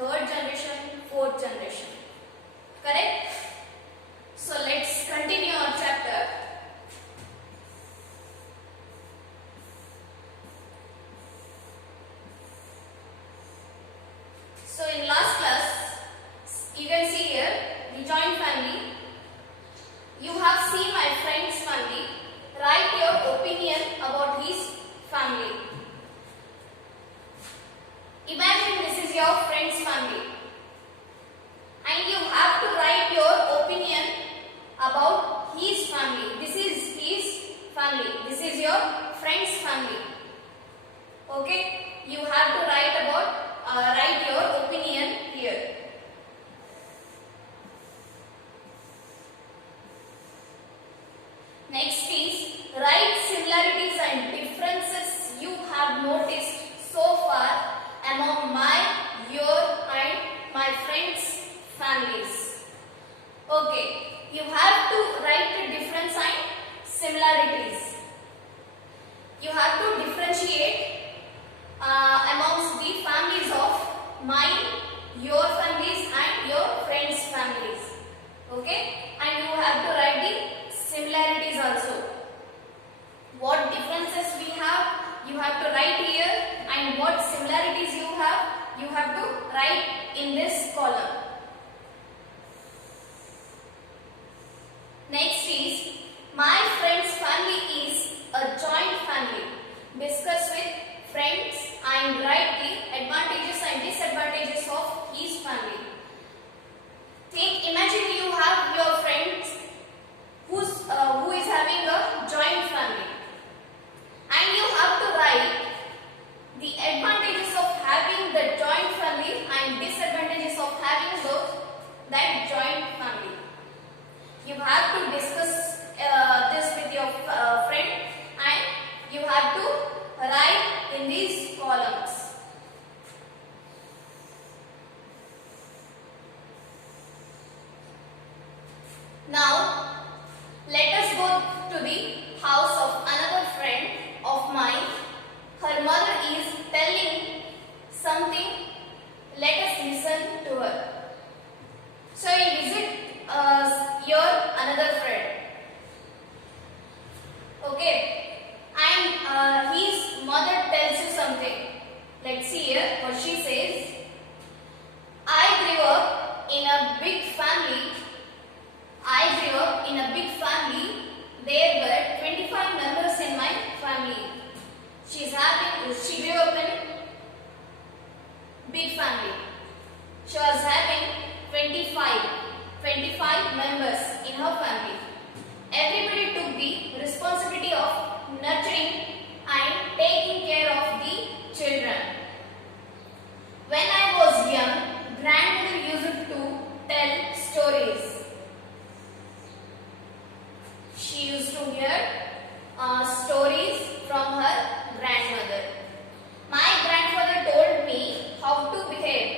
third generation, fourth generation. Correct? So let's continue our chapter. So in last class, you can see here the joint family. You have seen my friend's family. Write your opinion about his family. Imagine this is your friend's family. And you have to write your opinion about his family. This is his family. This is your friend's family. Okay? You have to write your opinion here. Next is write similarities and differences you have noticed so far among your and my friends' families. Okay, you have to write the difference and similarities. You have to differentiate amongst the families of mine, your families and your friends' families. Okay, and you have to write the similarities also. What differences we have, you have to write here, and what similarities you have to write in this column. Next is, my friend's family is a joint family. Discuss with friends and write the advantages and disadvantages of his family. Imagine you have your friends who is having a joint family, and you have to write the advantages of having the joint family and disadvantages of having that joint family. You have to discuss this with your friend, and you have to write in these columns. Now, let us go to the house of another friend of mine. Her mother is telling something. Let us listen to her. So, you visit your another friend. Okay, and his mother tells you something. Let's see here what she says. I grew up in a big family. There were 25 members in my family. She grew up in big family. She was having 25 members in her family. Everybody took the responsibility of nurturing and taking care of the children. When I was young, grandmother used to tell stories. She used to hear stories from her grandmother. My grandfather told me how to behave.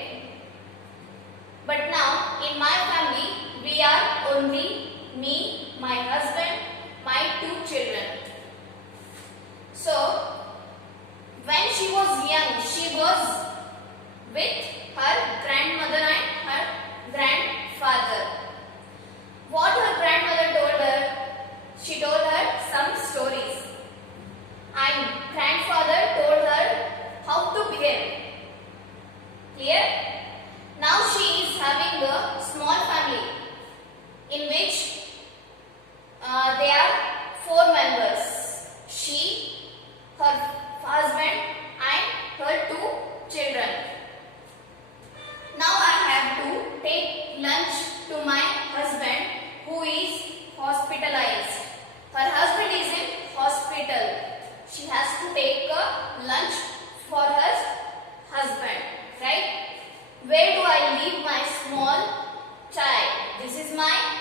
But now in my family, we are only me, my husband, my 2 children. So, when she was young, she was with her grandmother and her grandfather. What her grandmother told her? She told her some stories, and grandfather told her how to behave. Clear? Now she is having a small family in which there are 4 members. She, her husband and her 2 children. Now I have to take lunch to my husband who is hospitalized. Her husband is in hospital. She has to take a lunch for her husband, right? Where do I leave my small child? This is my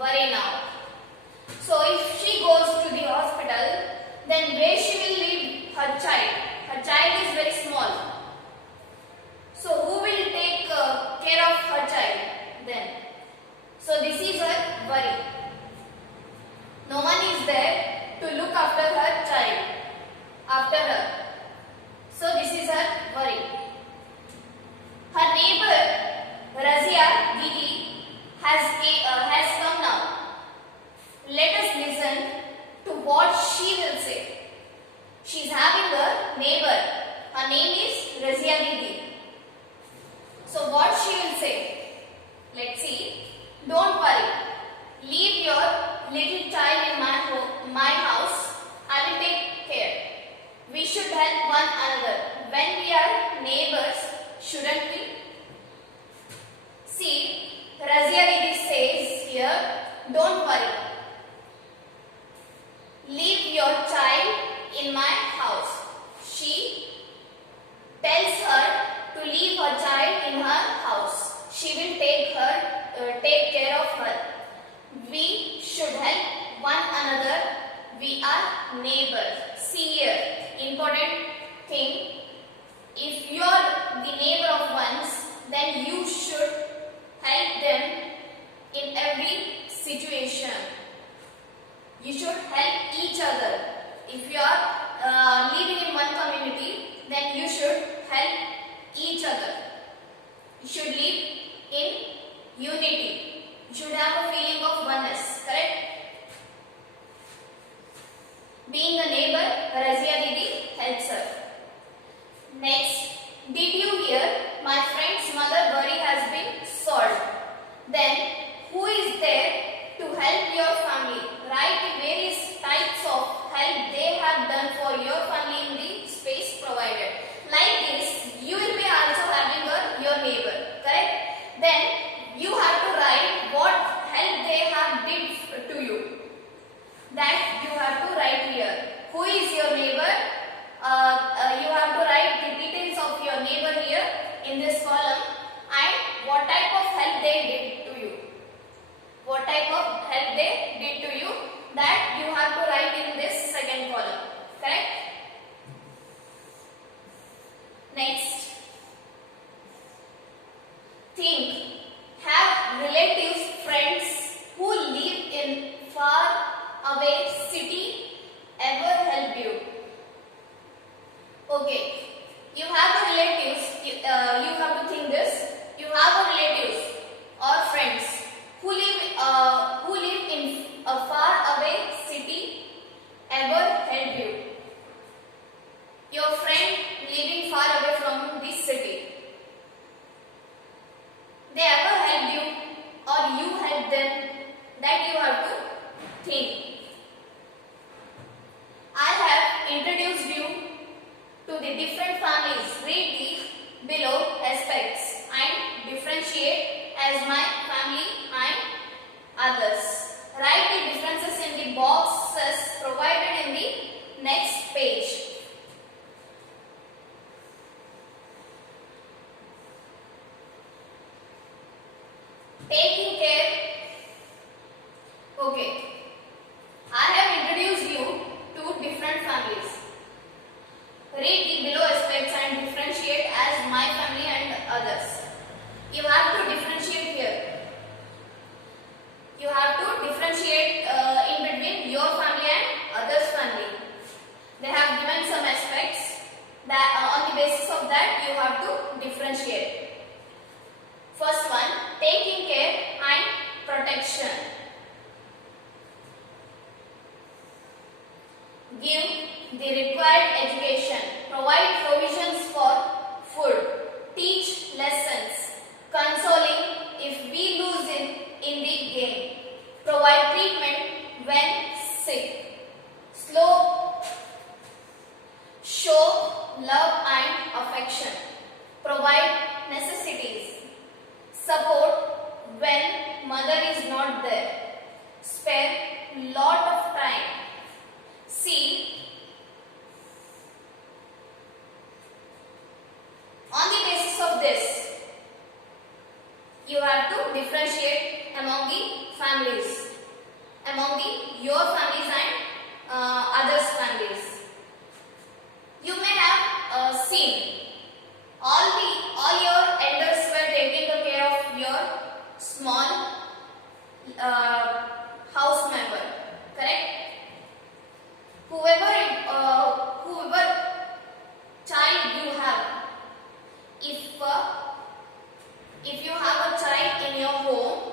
worry now. So if she goes to the hospital, then where she will leave her child? Her child is very small. So who will take care of her child then? So this is her worry. No one is there to look after her child, after her. So this is her worry. Her neighbor name is Razia Didi. So what she will say? Let's see. Don't worry. Leave your little child in my house. I will take care. We should help one another. When we are neighbors, shouldn't we? See, Razia Didi says here, don't worry. Leave your child in my house. She tells her to leave her child in her house. She will take care of her. We should help one another. We are neighbors. See here, important thing. If you are the neighbor of one's, then you should help them in every situation. You should help each other. If you are living in one community, then you should help each other. You should live in unity. You should have a feeling of oneness. Correct? Being a neighbor, Razia Didi helps her. Next, did you hear my friend's mother worry has been solved? Then, who is there to help your family? Write the various types of help they have done for your family in the space provided. Like this, you will be also having your neighbor. Correct? Then, you have to write what help they have did to you. That you have to write here. Who is your neighbor? You have to write the details of your neighbor here in this column and what type of help they did to you. What type of help they did to you, that you have to write in this second column. Correct? Next. Think. Have relatives, friends who live in far away city ever help you? Okay, you have a relatives, you have to think this. You have a relatives or friends who live in a far away city ever help you? Your friend living far away from this city, they ever helped you or you helped them? That you have to think. I have introduced you to the different families. Read the below aspects and differentiate as my family and others. Write the differences in the boxes provided in the next page. Taking care. Okay. I have introduced you to different families. Read the below aspects and differentiate as my family and others. You have to differentiate here. You have to differentiate in between your family and others' family. They have given some aspects that on the basis of that you have to differentiate. First one, taking care and protection. Give the required education. Provide provisions for food. Teach lessons. Consoling if we lose in the game. Provide treatment when sick. Show love and affection. Provide necessities. Support when mother is not there. Spare lot of time. See, on the basis of this, you have to differentiate among the families, among your families and others' families. You may have seen all your elders were taking care of your small house member, correct? Whoever child you have, if you have a child in your home,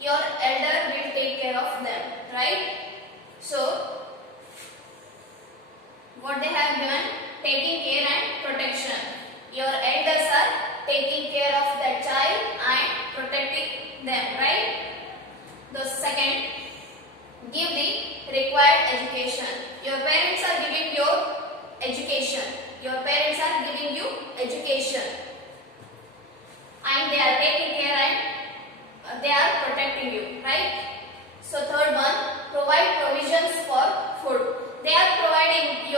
your elder will take care of them, right? So what they have have given taking care and protection. Your elders are taking care of that child and protecting them, right? The second, give the required education. Your parents are giving you education. Your parents are giving you education. And they are taking care and they are protecting you, right? So third one, provide provisions for food. They are providing food.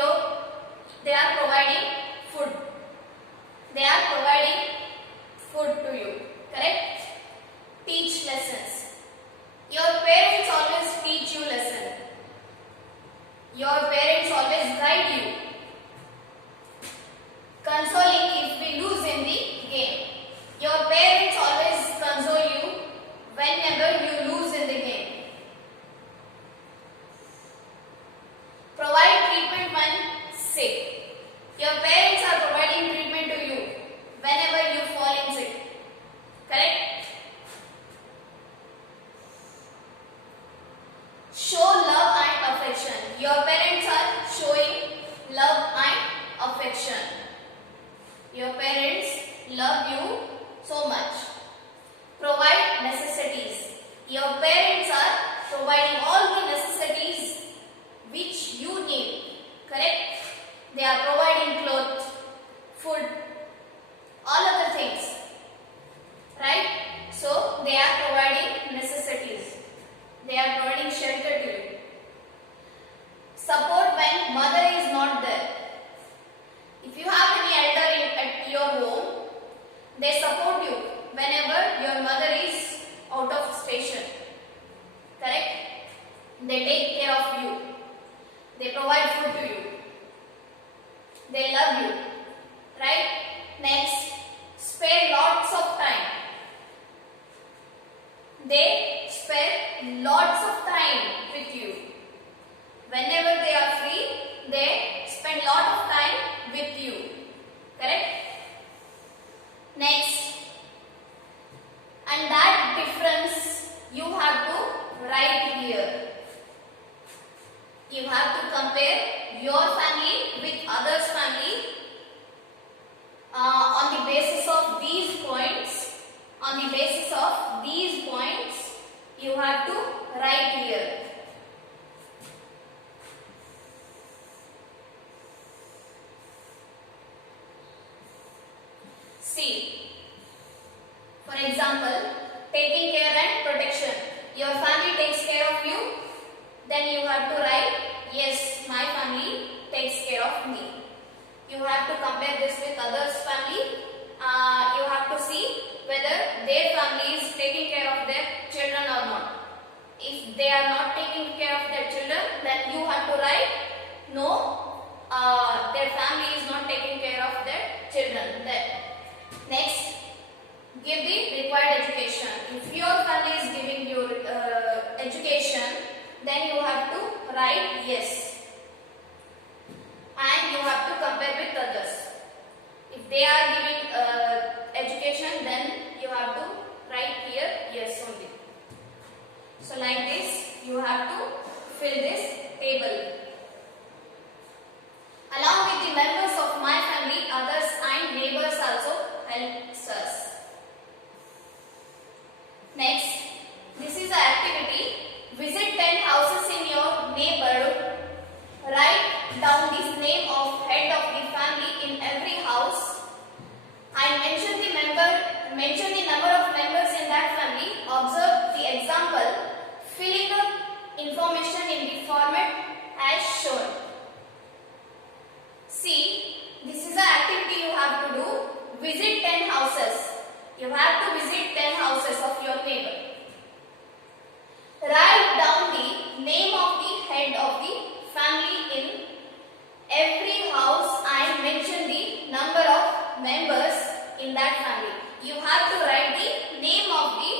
They are providing food to you, correct? Teach lessons. Your parents always teach you lesson. Your parents always guide you. Consoling if we lose in the game. Your parents always console you whenever you lose in the game. Provide treatment when sick. Your parents are providing treatment to you whenever you fall in sick. Correct? Show love and affection. Your parents are showing love and affection. Your parents love you so much. Provide necessities. Your parents are providing all the necessities which you need. Correct? They are providing clothes, food, all other things. Right? So they are providing necessities. They are providing shelter to you. Support when mother is not there. If you have any elder at your home, they support you whenever your mother is out of station. Correct? They take care of you. They provide food to you. They love you. Right? Next, spare lots of time. They spare lots of time with you. Whenever they are free, they spend lot of time with you. Correct? Next, and that difference you have to write here. You have to compare your family with others' family on the basis of these points. On the basis of these points, you have to write here. See, for example, taking care and protection. Your family takes care of you, then you have to write, yes, my family takes care of me. You have to compare this with others' family. You have to see whether their family is taking care of their children or not. If they are not taking care of their children, then you have to write, no, their family is not taking care of their children. Then, next, give the required education. If your family is giving you education, then you have to write yes. And you have to compare with others. If they are giving education, then you have to write here yes only. So like this, you have to fill this table. Along with the members of my family, others and neighbors also helps us. Next, this is an activity. Visit 10 houses in your neighborhood. Write down the name of head of the family in every house and mention the number of members in that family. Observe the example, filling up information in the format as shown. See, this is an activity you have to do. Visit 10 houses. You have to visit 10 houses of your neighbor. Write down the name of the head of the family in every house and mention the number of members in that family. You have to write the name of the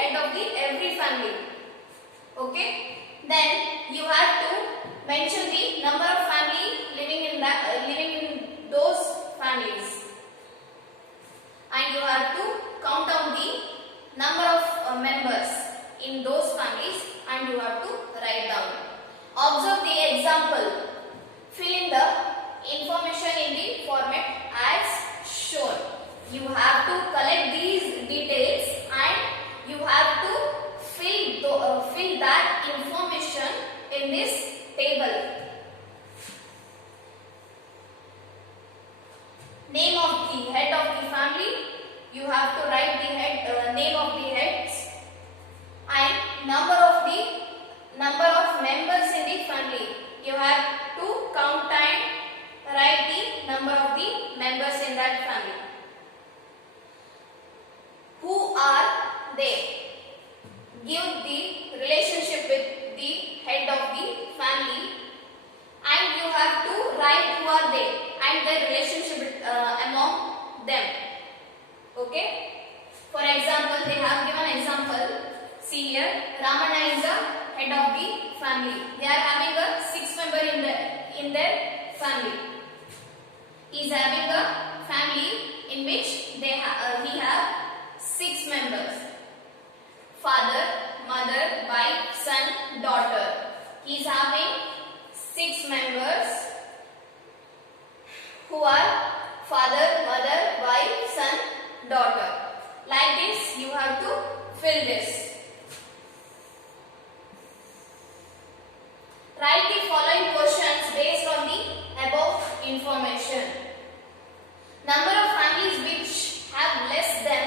head of the every family. Okay? Then you have to mention the number of family living in those families. And you have to count down the number of members in those families and you have to write down. Observe the example. name of the head of the family. You have to write the name of the heads, and number of members in the family. You have to count and write the number of the members in that family. Who are they? Give the relationship with the head of the family, and you have to write who are they and their relationship among them. Okay. For example, they have given example. See here, Ramana is the head of the family. They are having a 6 member in their family. He is having a family in which he have 6 members: father, mother, wife, son, daughter. He is having 6 members who are father, mother, wife, son, daughter. Like this, you have to fill this. Write the following questions based on the above information. Number of families which have less than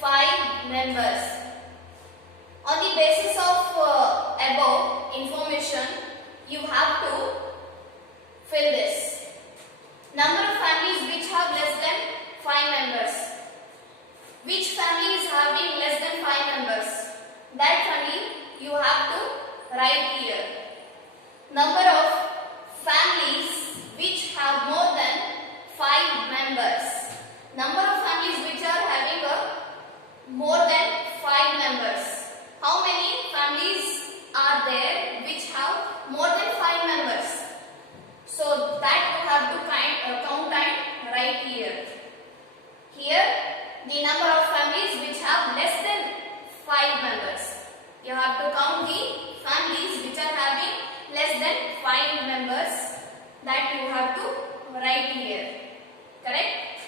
5 members. On the basis of above information, you have to fill this. Number of families which have less than 5 members. Which family is having less than 5 members? That family you have to write here. Number of families which have more than 5 members. Number of families which are having more than 5 members. How many families are there which have more than 5 members? So that you have to count and write here. Here, the number of families which have less than 5 members. You have to count the families which are having less than 5 members. That you have to write here. Correct?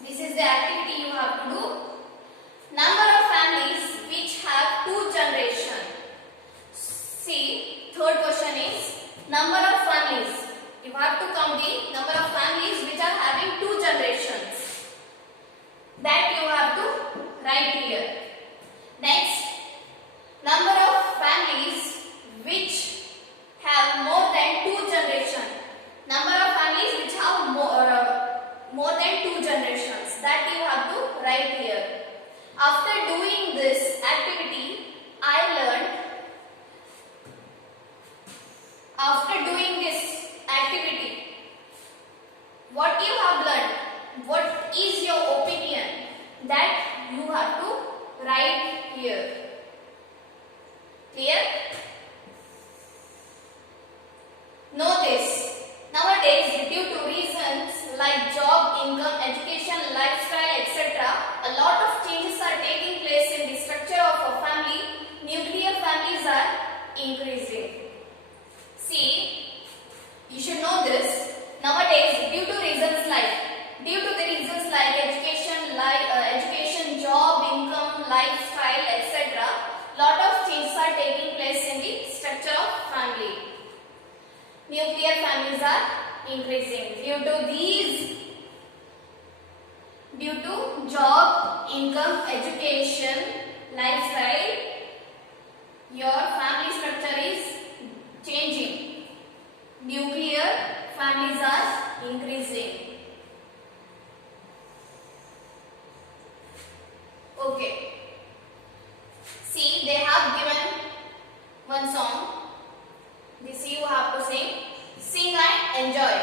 This is the activity you have to do. Number of families which have 2 generations. See, third question is number of families. You have to count the number of families which are having 2 generations. That you have to write here. Next, number of families which have more than 2 generations. Number of families which have more than 2 generations. That you have to write here. After doing this activity, I learned. After doing this activity, what you have learned, what is your opinion, that you have to write here. Clear? Know this. Nowadays, due to reasons like job, income, education, lifestyle, etc., a lot of changes are taking place in the structure of a family. Nuclear families are increasing. See, you should know this. Nowadays, due to the reasons like education, job, income, lifestyle, etc., lot of changes are taking place in the structure of family. Nuclear families are increasing due to job, income, education, lifestyle. Your family structure is changing. Nuclear families are increasing. Okay. See, they have given one song. This you have to sing. Sing and enjoy.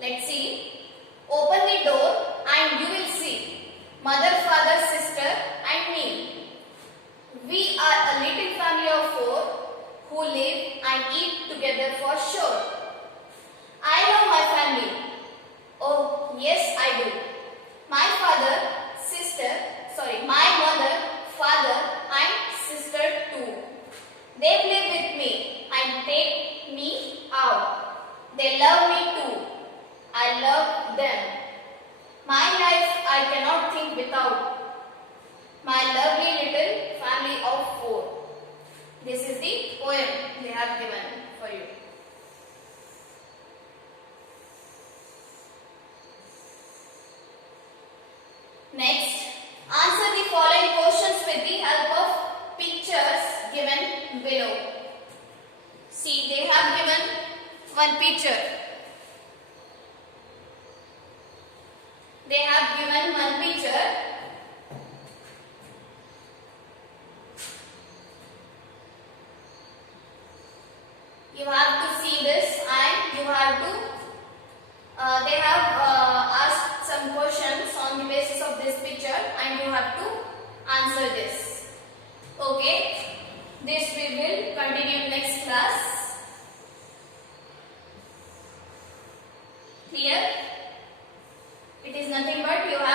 Let's see. Open the door and you will see mother, father, sister and me. We are a little family of 4 who live and eat together for sure. I love my family. Oh, yes I do. My mother, father and sister too. They play with me and take me out. They love me too. I love them. My life I cannot think without my lovely little family of 4. This is the poem they have given for you. one picture. They have given one picture. You have to see this and you have to, they have asked some questions on the basis of this picture and you have to answer this. Okay, this we will continue next class. Clear? It is nothing but you have